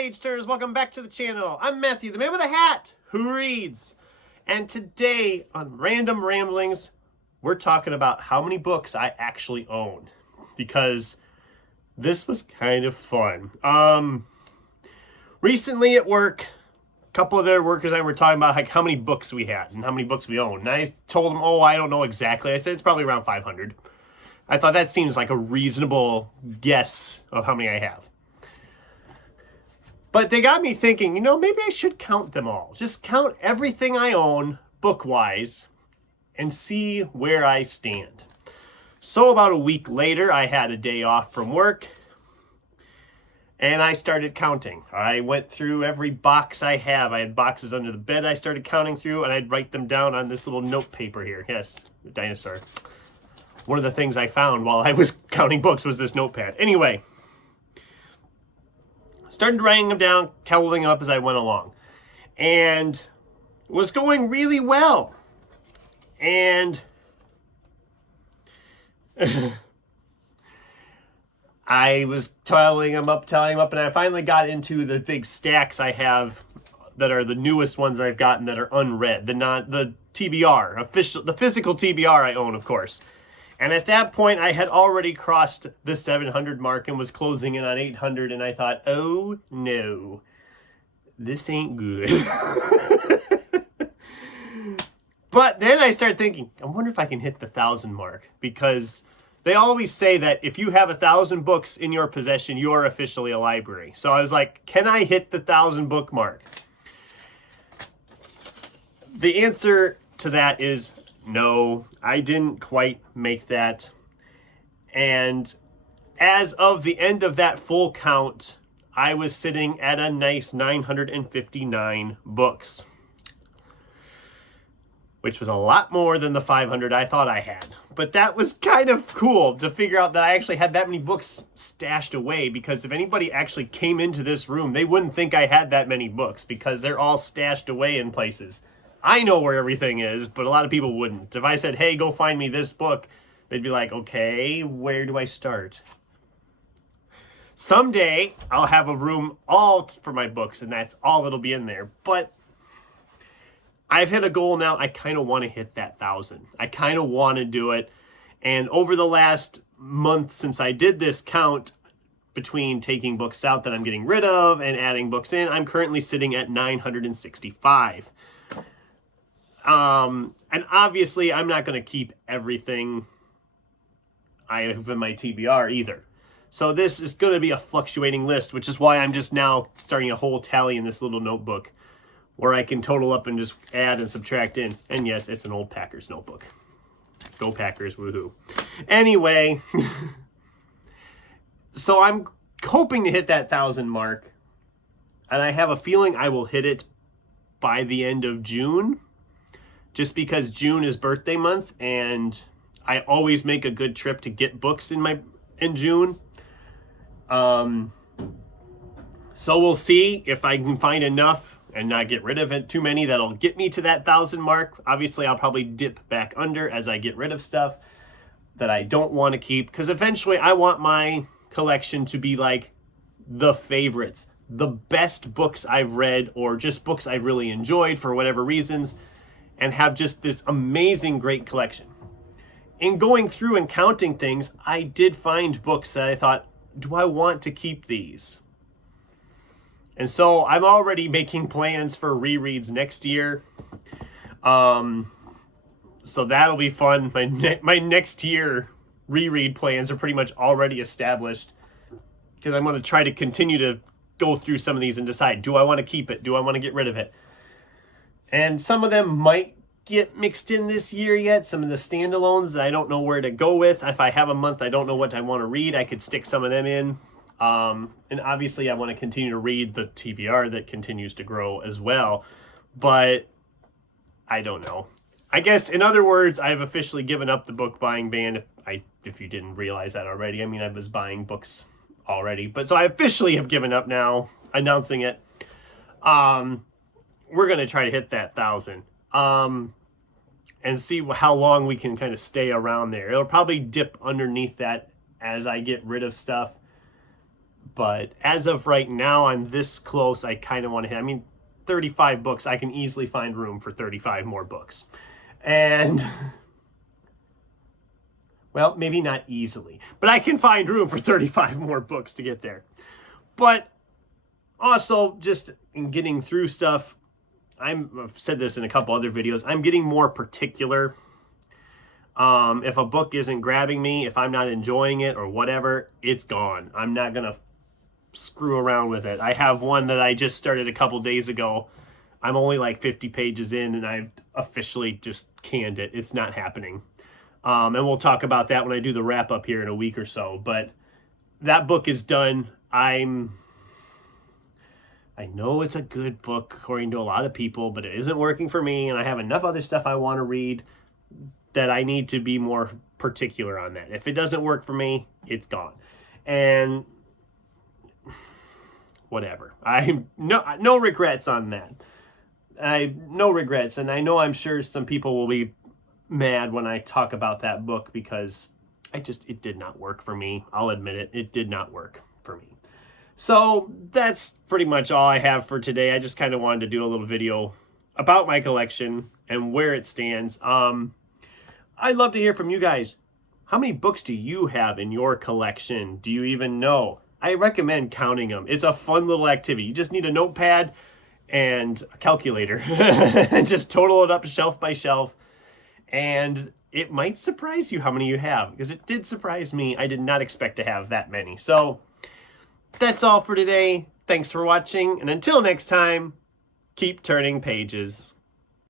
page turners? Welcome back to the channel. I'm Matthew, the man with a hat who reads. And today on Random Ramblings, we're talking about how many books I actually own, because this was kind of fun. Recently at work, a couple of their workers and I were talking about like how many books we had and how many books we own. And I told them, I don't know exactly. I said it's probably around 500. I thought that seems like a reasonable guess of how many I have. But they got me thinking, maybe I should count them all. Just count everything I own book-wise and see where I stand. So about a week later, I had a day off from work and I started counting. I went through every box I have. I had boxes under the bed I started counting through, and I'd write them down on this little note paper here. Yes, the dinosaur. One of the things I found while I was counting books was this notepad. Anyway, started writing them down, tallying them up as I went along. And it was going really well. And I was tallying them up, and I finally got into the big stacks I have that are the newest ones I've gotten that are unread. The TBR, the physical TBR I own, of course. And at that point, I had already crossed the 700 mark and was closing in on 800, and I thought, oh no, this ain't good. But then I started thinking, I wonder if I can hit the 1,000 mark, because they always say that if you have 1,000 books in your possession, you're officially a library. So I was like, can I hit the 1,000 book mark? The answer to that is no, I didn't quite make that. And as of the end of that full count, I was sitting at a nice 959 books, which was a lot more than the 500 I thought I had. But that was kind of cool to figure out that I actually had that many books stashed away, because if anybody actually came into this room, they wouldn't think I had that many books because they're all stashed away in places. I know where everything is, but a lot of people wouldn't. If I said, hey, go find me this book, they'd be like, okay, where do I start? Someday, I'll have a room all for my books, and that's all that'll be in there. But I've hit a goal now. I kind of want to hit that 1,000. I kind of want to do it. And over the last month since I did this count, between taking books out that I'm getting rid of and adding books in, I'm currently sitting at 965. And obviously I'm not going to keep everything I have in my TBR either. So this is going to be a fluctuating list, which is why I'm just now starting a whole tally in this little notebook where I can total up and just add and subtract in. And yes, it's an old Packers notebook. Go Packers, woohoo. Anyway, so I'm hoping to hit that 1,000 mark, and I have a feeling I will hit it by the end of June, just because June is birthday month, and I always make a good trip to get books in June. So we'll see if I can find enough and not get rid of it too many that'll get me to that 1,000 mark. Obviously, I'll probably dip back under as I get rid of stuff that I don't want to keep, because eventually I want my collection to be like the favorites, the best books I've read, or just books I really enjoyed for whatever reasons, and have just this amazing, great collection. In going through and counting things, I did find books that I thought, do I want to keep these? And so I'm already making plans for rereads next year. So that'll be fun. My next year reread plans are pretty much already established, because I'm going to try to continue to go through some of these and decide, do I want to keep it? Do I want to get rid of it? And some of them might get mixed in this year yet. Some of the standalones that I don't know where to go with. If I have a month I don't know what I want to read, I could stick some of them in. And obviously I want to continue to read the TBR that continues to grow as well. But I don't know. I guess, in other words, I've officially given up the book buying ban. If you didn't realize that already. I mean, I was buying books already. But so I officially have given up now, announcing it. We're going to try to hit that 1,000. And see how long we can kind of stay around there. It'll probably dip underneath that as I get rid of stuff. But as of right now, I'm this close. I kind of want to hit, I mean, 35 books. I can easily find room for 35 more books. And, well, maybe not easily, but I can find room for 35 more books to get there. But also, just in getting through stuff, I've said this in a couple other videos, I'm getting more particular. If a book isn't grabbing me, if I'm not enjoying it or whatever, it's gone. I'm not going to screw around with it. I have one that I just started a couple days ago. I'm only like 50 pages in and I've officially just canned it. It's not happening. And we'll talk about that when I do the wrap up here in a week or so. But that book is done. I know it's a good book according to a lot of people, but it isn't working for me. And I have enough other stuff I want to read that I need to be more particular on that. If it doesn't work for me, it's gone. And whatever. I no regrets on that. No regrets. And I know I'm sure some people will be mad when I talk about that book because it did not work for me. I'll admit it. It did not work for me. So that's pretty much all I have for today. I just kind of wanted to do a little video about my collection and where it stands. I'd love to hear from you guys. How many books do you have in your collection? Do you even know? I recommend counting them. It's a fun little activity. You just need a notepad and a calculator and just total it up shelf by shelf. And it might surprise you how many you have, because it did surprise me. I did not expect to have that many. So that's all for today. Thanks for watching. And until next time, keep turning pages.